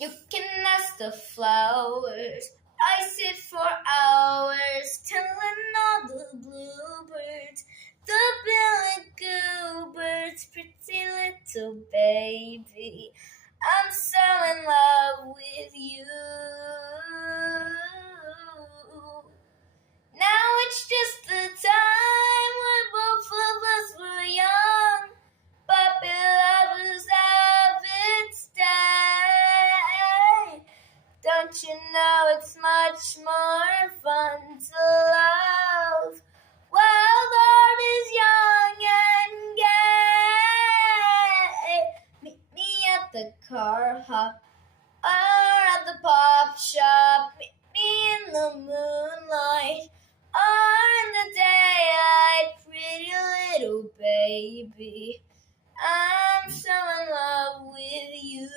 You can ask the flowers. I sit for hours telling all the bluebirds, the billy goobirds, pretty little baby, I'm so in love with you. Now it's just the time when both of us were young, puppy lovers of its day. Don't you know it's much more fun to love while the heart is young and gay? Meet me at the car hop or at the pop shop. Meet me in the moonlight or in the daylight, pretty little baby, I'm so in love with you.